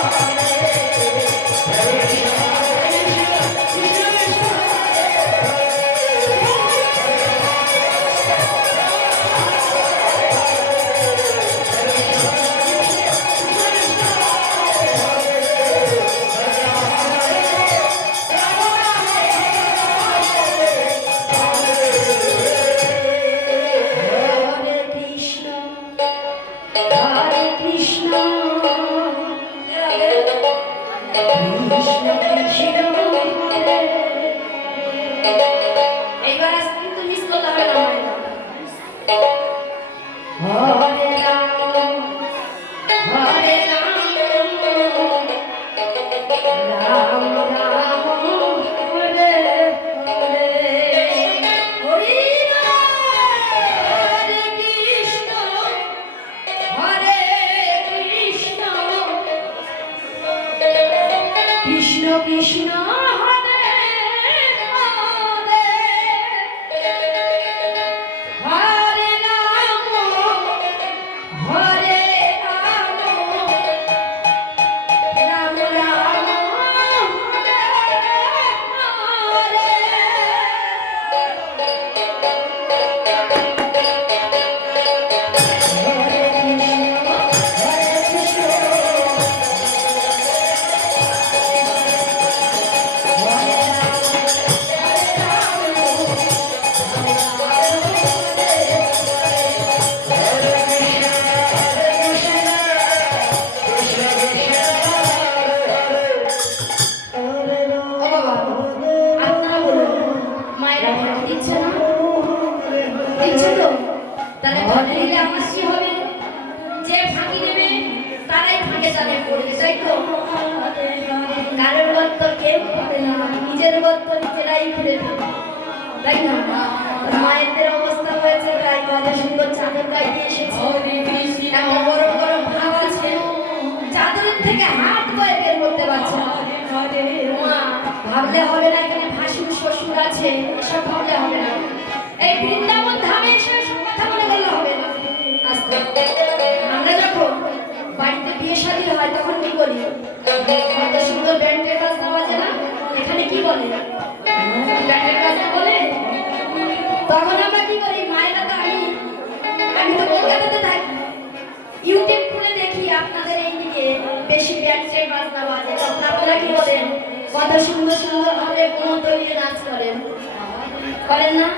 감사합니다. Krishna, Krishna. Krishna Krishna দিলে আমার কি হবে? যে ফাঁকি দেবে, তারাই ফাঁকে জালে পড়বে, তাই তো? কারোর গর্ত কেউ খুঁড়ে না, নিজের গর্ত নিজেরাই ফেলে। তাই না? মায়েদের অবস্থা হয়েছে তাই কত সুন্দর চাদর গাইতে এসেছে গরম গরম ভাব আছে চাদরের থেকে হাত বয়ে বের করতে পারছে ভাবলে হবে না এখানে ভাসুর শ্বশুর আছে এসব ভাবলে হবে না এই বৃন্দাবন ধামে আমরা যখন বাড়িতে বিয়ে শাদী হয়, তখন কি করি কত সুন্দর ব্যান্ডের বাজনা বাজে না? এখানে কি বলে? ব্যান্ডের বাজনা বলে? তখন আমরা কি করি? মায়েরা তো আমি আমি তো কলকাতাতে থাকি। ইউটিউব খুলে দেখি আপনাদের এইদিকে বেশি ব্যান্ডের বাজনা বাজে। তখন আপনারা কি বলেন? কত সুন্দর সুন্দর ভাবে কোনো তৈরি নাচ করেন। করেন না?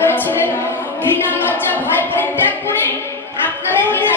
করেছিলেন। ঘৃণা লজ্জা ভয় পরিত্যাগ করে সবাই মিলে